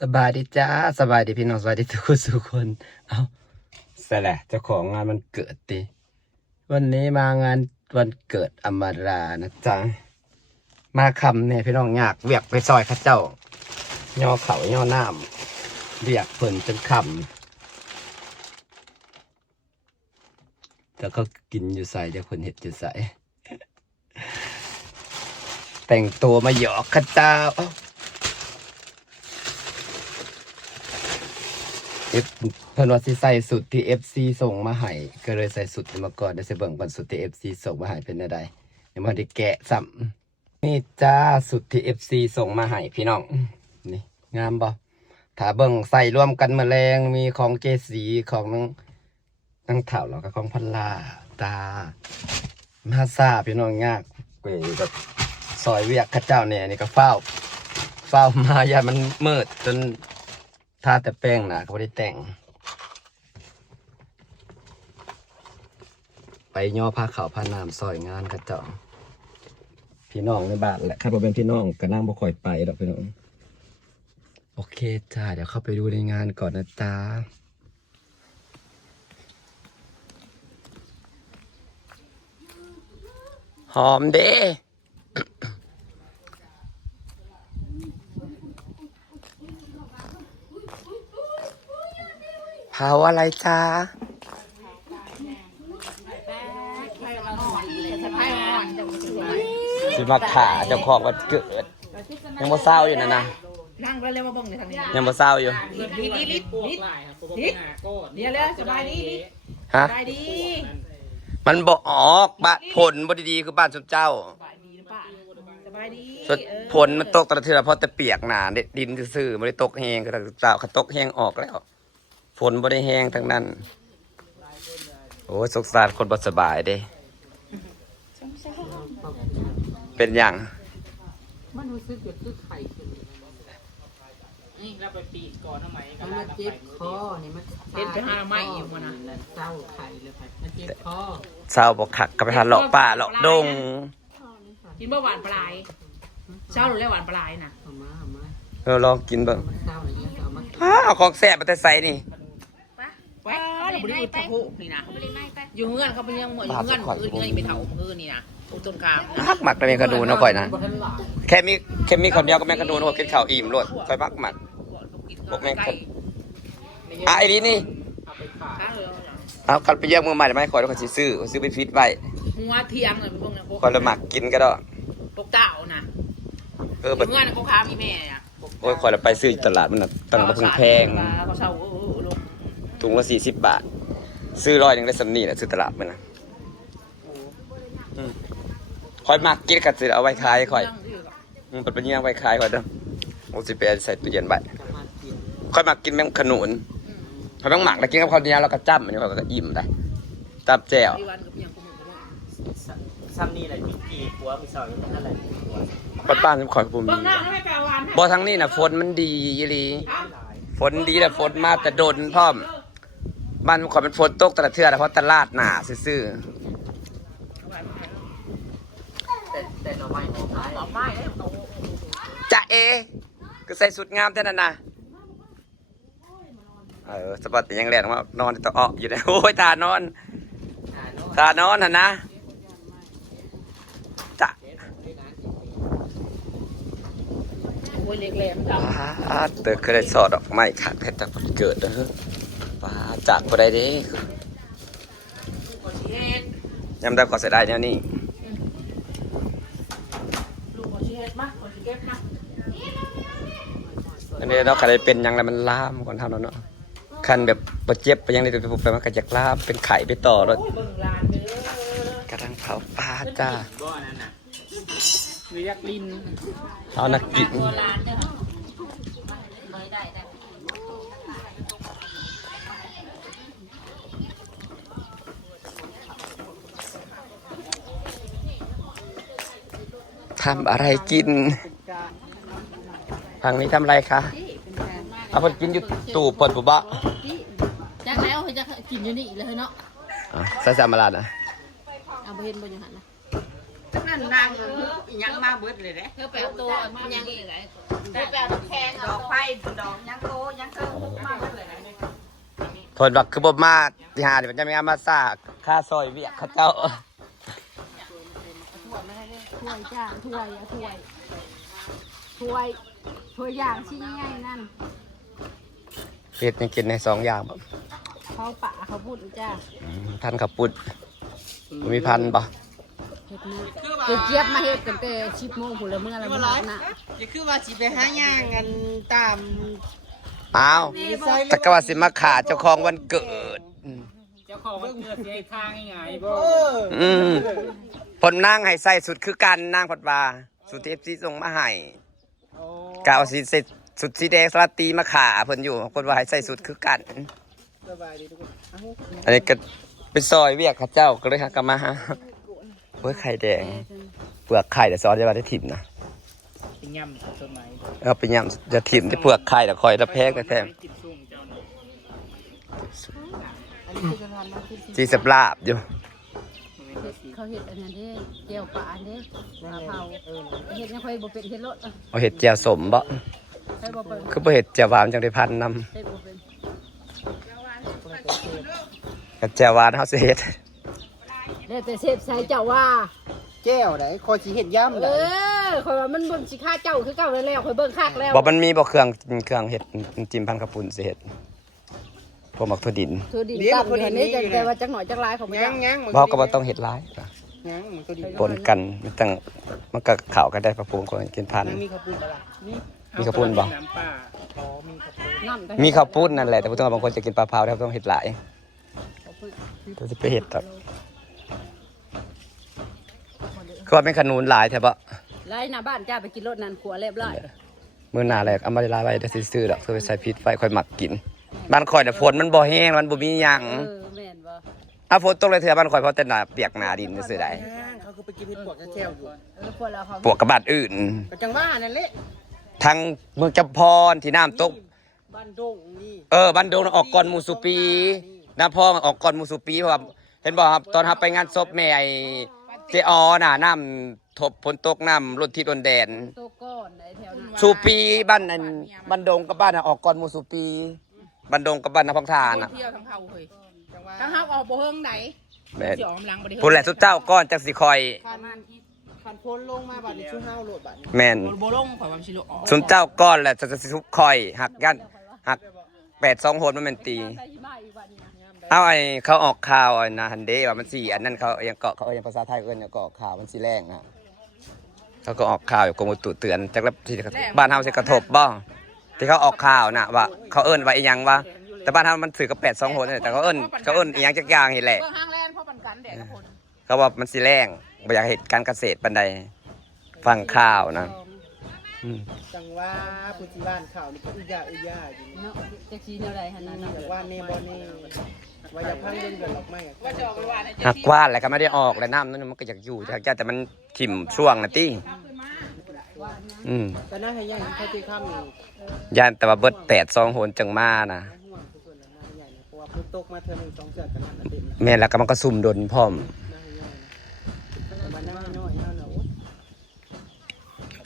สบายดีจ้าสบายดีพี่น้องสบายดีทุกคนเอาเสร็จแล้วเจ้าของงานมันเกิดติวันนี้มางานวันเกิดอมรานะจ๊ะมาคำเนี่ยพี่น้องอยากเวียกไปซอยข้าเจ้าย่อเขาย่อน้ำเวียกเพิ่นจนคำแล้วก็กินอยู่ใส่เดี๋ยวเพิ่นเห็ดอยู่ใส่แต่งตัวมาหยอกข้าเจ้าเพิ่นว่าสิใส่สุดที่ FC ส่งมาให้ก็เลยใส่สุดนี้มาก่อนเดี๋ยวสิเบิ่งก่อนสุดที่ FC ส่งมาให้เป็นอะไรยังบ่ได้แกะซ้ำนี่จ้าสุดที่ FC ส่งมาให้พี่น้องนี่งามบ่ถ้าเบิ่งใส่รวมกันแมลงมีของเกสีของนังเถ่าแล้วก็ของพันลาตามาซาพี่น้องยากเว้ยแบบซอยเวียกข้าเจ้าเนี่ยนี่ก็เฝ้ามาอย่ามันมืดจนทาแต่แป้งนะเขาไม่ได้แต่งไปย่อผ้าขาวผ้าน้ำซอยงานกระเจ้าพี่น้องในบ้านแหละครับผมเป็นพี่น้องก็นั่งบ่ค่อยไปหรอกพี่น้องโอเคจ้าเดี๋ยวเข้าไปดูในงานก่อนนะจ๊ะหอมเด้เผาอะไรจ้าสิมาขาเจ้าของวันเกิดยังบ่เศร้าอยู่นะนั่งเร็วมาบ่งเลยทางนี้ยังบ่เศร้าอยู่ลิดเนี่ยเลยสบายดีฮะสบายดีมันบ่ออกบ้านผลบ่ดีๆคือบ้านสมเจ้าสบายดีนะป้าสบายดีผลมันตกตะเทือเพราะแต่เปียกหนาดินซื่อๆบ่ได้ตกแห้งคือเจ้าเขาตกแห้งออกแล้วฝนบ่ได้แห้งทั้งนั้นโอ้สงสารคนบ่สบายเด้เป็นอย่างมันรู้สึกแบบคือไข่ขึ้นนี่เราไปปีกก่อนทำไมมันมาเจ็บคอนี่มันเป็นไปหาไม้อยู่มันนะเศร้าไข่เลยค่ะมันเจ็บคอเศร้าบ่คักกับไปหาเลาะป่าเลาะดงกินบ่หวานปลายเช้าหรือแล้วหวานปลายน่ะเราลองกินบ้างเอาของแซ่บมาแต่ใส่นี่แป๊ะเราบริอุดตะโพกนี่นะอยู่เงื่อนเขาเป็นยังหมดอยู่เงื่อนอื่นเงื่อนไปเถาอื่นนี่นะต้นกลางหมักแต่แมงกระดูนเอาก่อยนะแค่มีคนเดียวก็แมงกระดูนว่ากินข้าวอิ่มรวดค่อยหมักบอกแมงกระไอ้นี่นี่เอากันไปเยี่ยมมือใหม่ได้ไหมคอยแล้วก็ซื้อไปฟิตไว้หัวเทียงเลยพวกนี้คอยละหมักกินก็ได้พวกเต่านะเงื่อนพวกค้ามีแม่อ่ะโอ้ยคอยละไปซื้อตลาดมันตั้งมาพึ่งแพงถุงละ40 บาทซื้อ100ได้สำนีแหละซื้อตลาดมันนะคอยหมักกินกันสิเอาไว้ขายคอยมันเป็นยังไว้ขายคอยเด้อโอ้สิไปใส่ตู้เย็นไว้คอยหมักกินแมงขนุนคอยหมักแล้วกินกับข้าวเหนียวแล้วก็จ้ำมันคอยก็อิ่มได้จับแจ่วซ้ำนี่แหละกี่ปัวมีซอยเป็นอะไรบ้านๆคอยปุ่มบ่ทั้งนี้น่ะฝนมันดีอีหลีฝนดีแต่ฝนมาแต่โดนพร้อมบ้านคอยเป็นฝนตกแต่เทื่อเพราะตลาดหนาซื่อแต่หน่อไม้จะเอก็ใส่สุดงามแท่นั้นนะสปอร์ตยังแรงว่านอนตัวอ้ออยู่นะโอ้ยตานอนน่ะนะจะโอ้ยเล็กแหลมจังเตอเคยได้สอดดอกไม้ขาดเพชรจากวันเกิดเด้อป้าจากบ่ได้เด้ยำได้ก็เสียดายเนี่ยนี่อันนี้เราคันได้เป็นยังไงมันล่ามก่อนทำแล้วเนาะคันแบบปวดเจ็บไปยังได้ไปปุ๊บไปมันก็จะล่ามเป็นไข่ไปต่อรถกระดังเผาปลาจ้าเรียกลินเอานักกินทำอะไรกินทางนี้ทำอะไรคะเอาไปกินอยู่ตู้เปิดปุ๊บะจากแล้วเขาจะกินอยู่นี่เลยเนาะใส่สามาลาดนะเอาไปเห็นบนอย่างนั้นนะ นนางยังมาเบิดเลยเด้เธอไปเอาตัวยังอีกไรเธอไปเอาแข้งดอกไฟดอกยังโตยังเธอมาเบิดเลย ผลบักคือบ่มาที่หาเดี๋ยวมันจะไม่เอามาซากค่าซอยเวียกเขาเจ้า ถ้วยจ้าถ้วยอย่างชิ้นง่ายนั่น เฮ็ดยังกินใน2อย่างบ่ เขาป่าเขาพูดจ้า พันข้าวปุ้นมีพันบ่ เห็ดมือเฮ็ดเจี๊ยบมาเฮ็ดตั้งแต่10 โมงพุ่นละเมื่อละมื้อน่ะ จะคือว่าสิไปหาย่างกันตาม อ้าวแต่ก็ว่าสิมาขาเจ้าของวันเกิด เจ้าของมันเกิดเสียข้างง่ายบ่ ผลนางให้ใส่สุดคือกันนางผัดว่าสุดที่ FC ส่งมาให้กเอาสิใส่สุดสีแดงสลัดตีมาขาเพิ่นอยู่เพิ่นว่าให้ใส่สุดคือกัน สบายดีทุกคน อันนี้ก็ไปซอยเวียกข้าเจ้าก็เลยหากนมาหาเฮ้ยไข่แดงเปลือกไข่แต่ซอยจะมาได้ถิ่มนะ เป็นยำต้นไม้ เอาไปย่ำจะถิ่มที่เปลือกไข่แต่คอยละแพงแต่แท้ ติดซุ่มเจ้าน่ะ อันนี้คือการมาคิด จีสับลาบอยู่ เขาเฮ็ดอันนั้นเด้แก้วป่าเด้ปลาเผาเฮ็ดยังค่อยบ่เป็นเฮ็ดรส เอาเห็ดแจ่วสมบ่ ค่อยบ่เป็น คือบ่เห็ดแจ่วหวานจังได้พันน เฮ็ดบ่เป็น ำกับแจ่วหวานเฮาสิเฮ็ด แล้วแต่เชฟใส่เจ้าว่า แก้วไหนคอยสิเห็ดย่ำ เออข่อยว่ามันบ่สิฆ่าเจ้าคือเก่าแล้วข่อยเบิ่งคักแล้ว บ่มันมีบ่เครื่องเห็ดจิ้มพันข้าวปุ้นสิเฮ็ดพวกมักถั่วดิน คือดินตั้งอยู่นี่แต่ว่าจักหน่อยจักหลายของมัน ยัง บ่ก็บ่ต้องเฮ็ดหลาย ยังมันตัวดี ปนกันมันก็เข้ากันได้ประพูนคนกินพัน ยังมีข้าวปุ้นปะล่ะนี่ มีข้าวปุ้นบ่ น้ำป่า อ๋อมีข้าวปุ้น น้ำ มีข้าวปุ้นนั่นแหละแต่ผู้ต้องบางคนจะกินปลาเผาแล้วต้องเฮ็ดหลายเราจะไปเฮ็ดดอกคือว่าเป็นขนุนหลายแท้บ่ ไล่หน้าบ้านจ้าไปกินรถนั่นขัวเรียบร้อย มื้อหน้าแรกเอามาได้ลายไว้เดี๋ยวสิซื้อดอกซื้อไปใส่พริกไว้ค่อยหมักกินบ้านข่อยน่ะฝนมันบ่แห้งมันบ่มีหยัง แม่นบ่ ถ้าฝนตกเลยเทื่อบ้านข่อยเพราะแต่หน้าเปียกหน้าดินซื่อได้ เขาก็ไปกินเห็ดปวกแก้วอยู่ พวกเราเขา ปวกกับบ้านอื่น ก็จังว่านั่นแหละ ทั้งเมืองจำพรที่น้ำตก บ้านดงนี่ บ้านโดนออกก่อนหมู่สุปีน้ำพองออกก่อนหมู่สุปีเพราะว่าเห็นบอกครับตอนทับไปงานศพแม่ไอ้เจออน่ะน้ำทบฝนตกน้ำรถที่โดนแดน โตก้อนไอ้แถวนั้น สุปีบ้านนั้นบ้านดงกับบ้านน่ะออกก่อนหมู่สุปีบ้านดงกับบ้านนาพังทานน่ะ เที่ยวทั้งเฮาเฮ้ย จังว่า ทั้งเฮาออกบ่เฮิงไหน แม่น สิออกกำลังบ่ได้ พูดแหละสุดเจ้าก้อนจักสิคอย คันพ้นลงมาบัดนี้ชื่อเฮาโหลดบัดนี้ แม่น บ่ลงข่อยว่าสิโลออก สุดเจ้าก้อนแหละจะสิทุกคอยหักยันหัก8-2 โหนมันแม่นตี ใส่มาอีกวันนี้นะ เอาไอ้เขาออกข่าวไอ้นะฮันเดว่ามันสิอันนั้นเขายังเกาะเขายังภาษาไทยเอิ้นยังเกาะข่าวมันสิแรงอ่ะเขาก็ออกข่าวอยู่กรมอุตุเตือนจักแล้วที่บ้านเฮาสิกระทบบ่ที่เขาออกข่าวน่ะว่าเขาเอิ้นว่าอีหยังวะแต่บ้านเฮามันถือกับ8-2 โหนนี่แต่เขาเอิ้นอีหยังจักอย่างนี่แหละ เบิ่งห้างแลนเพราะปันกันแดดกับคน เขาว่ามันสิแรงบ่อยากเห็นการเกษตรปานใดฟังข่าวนะอืม จังว่าผู้ที่บ้านข่าวนี่ก็อึยาอยู่นี่ เนาะจักสีแนวใดหั่นน่ะเนาะ ว่าแน่บ่แน่ว่าอย่าพังเล่นกันหรอกไม่ว่าจะออกว่า หักว่านแล้วก็ไม่ได้ออกแล้วน้ำนั่นมันก็อยากอยู่แต่มันถิ่มช่วงน่ะติก็น่าให้ย่างเขาที่ค่ำนี่ ย่านแต่ว่าเบิด8-2 โหนจังมานะ ห่วงทุกคนน่าให้ย่างเพราะว่าฝนตกมาเทื่อนึง2เทื่อกันนั่นเต็ม แม่นแล้วก็มันก็ซุ่มดนพร้อม น่าให้ย่างมานั่งน้อยเฮาน่ะโอ๊ย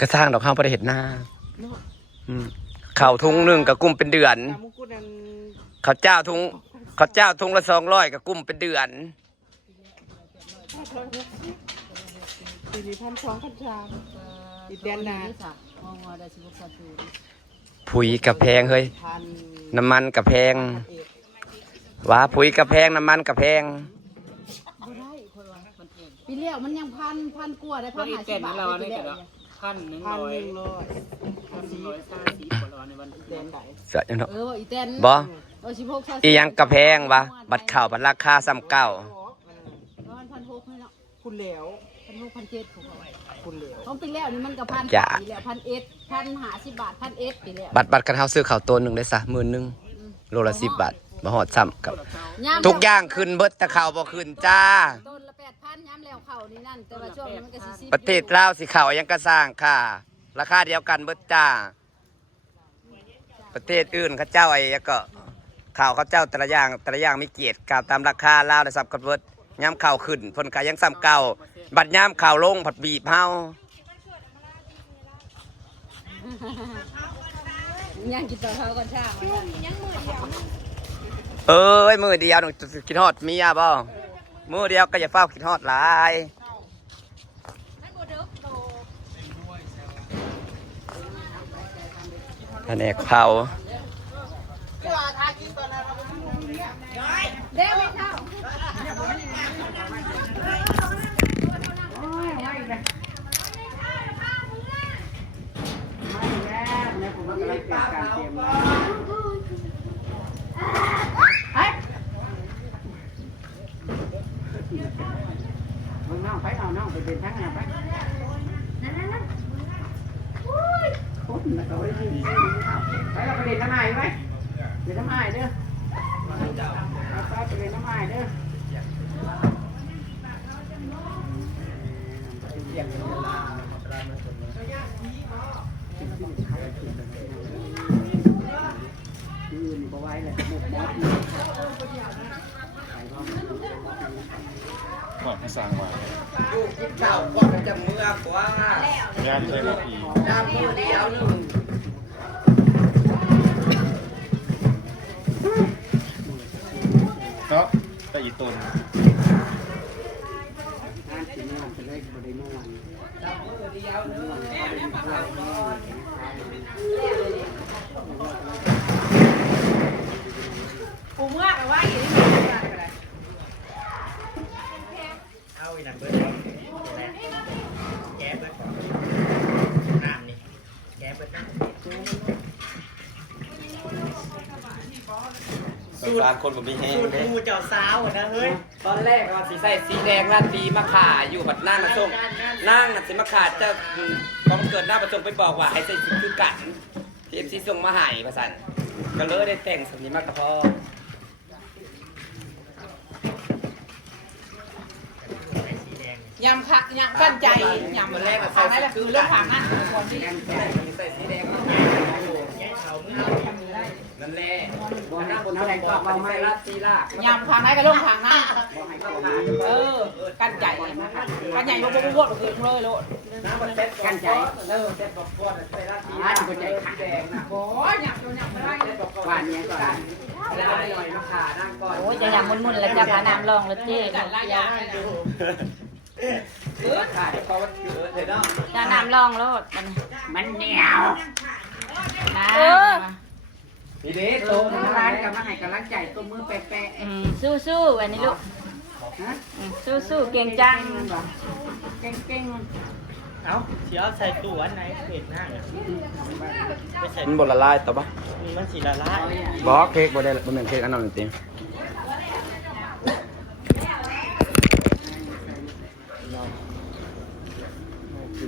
ก็สร้างดอกข้าวบ่ได้เฮ็ดนาข้าวทุงหนึงก็กุ้มเป็นเดือน ตามมุกุนั่น ข้าวเจ้าทุงละ200ก็กุ้มเป็นเดือน ปีนี้พันสองพันสามอีแดนนา มองว่าได้สิบ่สัตว์อยู่ ปุ๋ยก็แพงเฮ้ย พัน น้ำมันก็แพง เอก ว่าปุ๋ยก็แพงน้ำมันก็แพง บ่ได้คนว่ามันเองปีแล้วมันยังพันกว่าได้ ตอนนี้ 1,050 เต้น บาท เรา ปี เนี่ย แล้ว ก็1,100 1,130กว่าในวัน แดนไหน เสียจังเนาะ ว่าอีแตน บ่ 16 อีหยังก็แพงวะบัตรข้าวบัตรราคาซ้ำเก่า 1,600นี่เนาะ คุณเหลว 1,600 ของเขา คุณเหลว ของปีแล้วนี่มันก็พัน จ้ะ ปีแล้ว1,150 บาท1,000ปีแล้ว บัตรกันเฮาซื้อข้าวต้นหนึงได้ซะ10,000โลละ10 บาทบ่ฮอดซ้ำกับ ยาม ทุกอย่างขึ้นเบิดแต่ข้าวบ่ขึ้นจ้า ต้นละ8,000ยามแล้วเข้านี่นั่นแต่ว่าช่วงนี้มันก็สิ10 ประเทศลาวสิข้าวยังก็สร้างค่ะ ราคาเดียวกันเบิดจ้า ประเทศอื่นเขาเจ้าไอ้ก็ข้าวเขาเจ้าแต่ละอย่างมีเกียรติกาวตามราคาลาวได้ซับกันเบิด ยามข่าวขึ้นเพิ่นก็ยังซ้ำเก่าบัดยามข่าวลงผัดบีบเฮา ยังกินต่อเขาก่อนช่างยังมือเดียว เอ้ยมือเดียวหนูคิดฮอดเมียบ่มือเดียวก็อย่าเฝ้าคิดฮอดหลายแผนกเผา เด้ไม่เข้า น้องไปเอาน้องไปเป็นทั้งนั้นไปไปเราไปเรียนทำไมไหมเรียนทำไมเด้อไปเรียนทำไมเด้อยืนก็ไว้เลยหมดหมด ก่อนให้สร้างมา อยู่กินข้าวก่อนจะเมื่อกว่า ย่านใช้ปี น้ำมือเดียวนึง เนาะแต่อีตน งานสินอนเป็นเลขบริโนวัน น้ำมือเดียวนึงแม่มาข้าวก่อน ปูเมื่อว่าอย่างนี้ไม่ได้อะไร เอาอีนั่นเบิร์ดแก้เบิร์ดก่อนน้ำนี่แก้เบิร์ดน้ำ สงสารคนบ่มีแห้ง สูตร เด้ กูเจ้าสาวนะเฮ้ย ตอนแรกว่าสิใส่สีแดงราตรีมาขาอยู่บัดนั่งมาส่งนั่งน่ะสิมาขาเจะพอมันเกิดหน้าประสงค์ไปบอกว่าให้ใส่สีคือกันที่ FC ส่งมาให้ว่าซั่นก็เลยได้แต่งสำนี้มากก็พอย ำคักยำกั้นใจยำแรกทางนั้นแหละคือเรื่องทางนั้นคนที่ ใส่สีแดงมา แก้เขาเมื่อ นั่นแหละบ่นั่งบนแดงก็บ่ไม่รัดสีลาก ยำทางไหนก็เรื่องทางนั้นกั้นใจกั้นใหญ่บ่บ่บ่บ่คือเลยโลด น้ำมันเซ็ตกันใจเซ็ตบอกก่อนใส่รัดสีลากบ่ใจขาแดงนะ โอ้ยยำไม่ได้ หวานเนี่ยก่อนแล้วหน่อยมาขานั่งก่อน โอ้ยจะอย่างมุนๆแล้วจะพาน้ำลองแล้วเจ๊ กันละยาให้ดู ขาที่เขาว่าเกิดเลยเนาะ จะน้ำลองโลดมันเหนียวนะ นี่เด้โต ร้านกับมาให้กับรักใจตัวมือแปะ สู้ๆอันนี้ลูกสู้ๆเก่งจัง เก่ง เอาเสียใส่ตู้อันไหนเผ็ดหน้าเนี่ยไปใส่ มันบ่ละลายต่อปะ มีมันสีละลาย บ่เค้กบ่ได้บ่แม่นเค้กอันนั้นจริง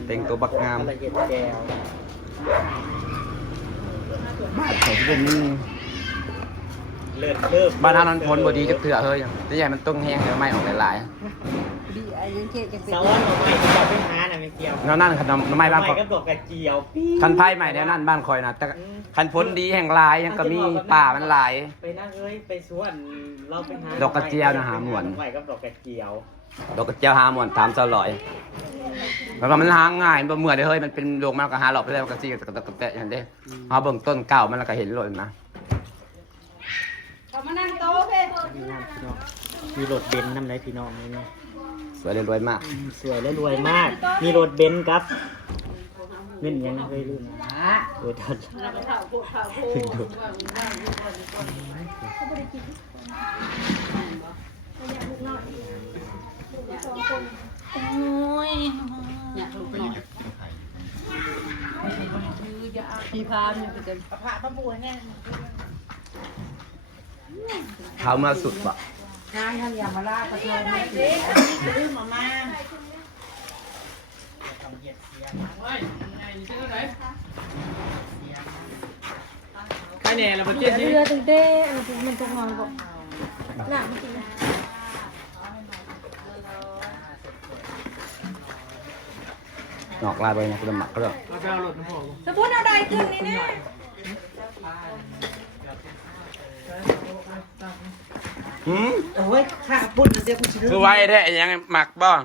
แต่งตัวบักงาม ละเอียดแก้ว บ้านเขาที่เป็นนี่ เลิศเลิศ บ้านเฮานั้นพ้นบ่ดีจักเทื่อเฮ้ยแต่ใหญ่มันต้องแห้งเดี๋ยวไหม้ออกหลาย ดีไอ้ยังเจ๊จะเป็น สาวว่าหน่อไม้ที่เราไปหาน่ะไม่เกี่ยว ๆแล้วนั่นคันน้ำไม้บ้าน ห ข่ น่ อ อย ก็ดอกกระเจียวปี๊ คันไผ่ใหม่แนวนั้นบ้านข่อยนะแต่คันพ้นดีแห่งหลายยังก็มีป่ามันหลาย ไปนั่งเอ้ยไปสวนเราไปหา ดอกกระเจียวนะหาหมวน หน่อไม้กับดอกกระเจียว ดอกกระเจียวหาหมวนตามเจ้าลอยแล้วก็มันหาง่ายมันบ่เหมือนเด้เฮ้ยมันเป็นโรงมากก็หาหลอกไปแล้วก็ซี่กระแตะอย่างเด้เฮาเบิ่งต้นเก่ามันแล้วก็เห็นเลยนะ เขามานั่งโต๊ะเพ่ มีรถเบนซ์นำไรพี่น้องนี่ สวยเลยรวยมาก สวยและรวยมาก มีรถเบนซ์ครับเล่นยังเคยลืมโอ้ยทัน โอ้ยอยากลุกหน่อยพี่พามเนี่ยเป็น ๆพระพระบูแน่ เขาเมื่อสุดบ่ งานทางยามาลาประเทศนี่คือลืมมา ใครเนี่ยเราไป เรือตึงเต้มันตรงนอนบอกหนักจริง นอกลายไปนะคุณหมักก็ได้ สมมุติเอาใดขึ้นนี่แน่ หืม โอ้ยข้าปุ่นเดี๋ยวกูชิล คือไว้แท้ยังหมักบ้อง